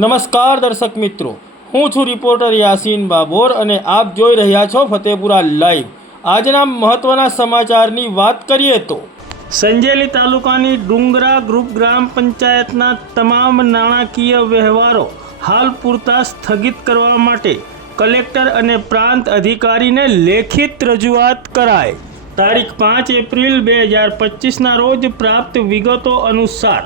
નમસ્કાર દર્શક મિત્રો, હું છું રિપોર્ટર યાસીન બાબોર અને આપ જોઈ રહ્યા છો ફતેપુરા લાઈવ। આજના મહત્વના સમાચારની વાત કરીએ તો સંજેલી તાલુકાની ડુંગરા ગ્રુપ ગ્રામ પંચાયતના તમામ નાણાકીય વ્યવહારો હાલ પૂરતા સ્થગિત કરવા માટે કલેક્ટર અને પ્રાંત અધિકારીને લેખિત રજૂઆત કરાઈ। તારીખ 5 એપ્રિલ 2025ના રોજ પ્રાપ્ત વિગતો અનુસાર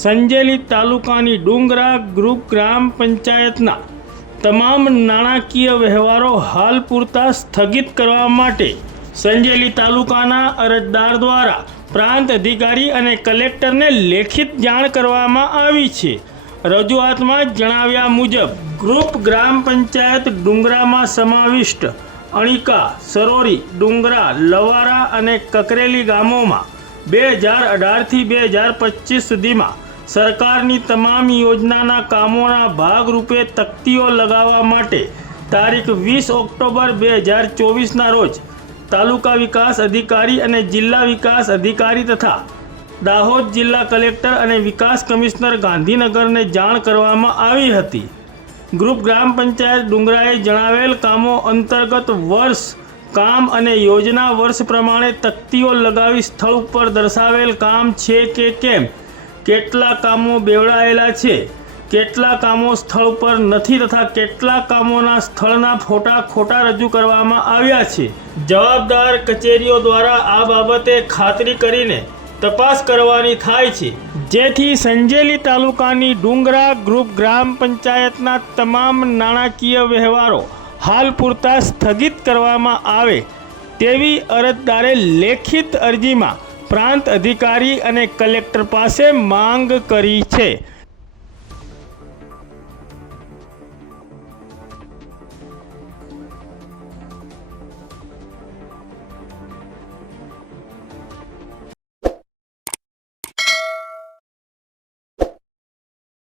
સંજેલી તાલુકાની ડુંગરા ગ્રુપ ગ્રામ પંચાયતના તમામ નાણાકીય વ્યવહારો હાલ પૂરતા સ્થગિત કરવા માટે સંજેલી તાલુકાના અરજદાર દ્વારા પ્રાંત અધિકારી અને કલેક્ટરને લેખિત જાણ કરવામાં આવી છે। રજૂઆતમાં જણાવ્યા મુજબ ગ્રુપ ગ્રામ પંચાયત ડુંગરામાં સમાવિષ્ટ અણીકા, સરોરી, ડુંગરા, લવારા અને કકરેલી ગામોમાં 2018થી 2025 સુધીમાં સરકારની તમામ યોજનાના કામોના ભાગરૂપે તકતીઓ લગાવવા માટે તારીખ 20 ઓક્ટોબર 2024ના રોજ તાલુકા વિકાસ અધિકારી અને જિલ્લા વિકાસ અધિકારી તથા દાહોદ જિલ્લા કલેક્ટર અને વિકાસ કમિશનર ગાંધીનગરને જાણ કરવામાં આવી હતી। ગ્રુપ ગ્રામ પંચાયત ડુંગરાએ જણાવેલ કામો અંતર્ગત વર્ષ, કામ અને યોજના વર્ષ પ્રમાણે તકતીઓ લગાવી સ્થળ ઉપર દર્શાવેલ કામ છે કે કેમ, કેટલા કામો બેવડાયેલા છે, કેટલા કામો સ્થળ પર નથી તથા કેટલા કામોના સ્થળના ફોટા ખોટા રજૂ કરવામાં આવ્યા છે। જવાબદાર કચેરીઓ દ્વારા આ બાબતે ખાતરી કરીને તપાસ કરવાની થાય છે, જેથી સંજેલી તાલુકાની ડુંગરા ગ્રુપ ગ્રામ પંચાયતના તમામ નાણાકીય વ્યવહારો હાલ પૂરતા સ્થગિત કરવામાં આવે તેવી અરજદારે લેખિત અરજીમાં પ્રાંત અધિકારી અને કલેક્ટર પાસે માંગ કરી છે।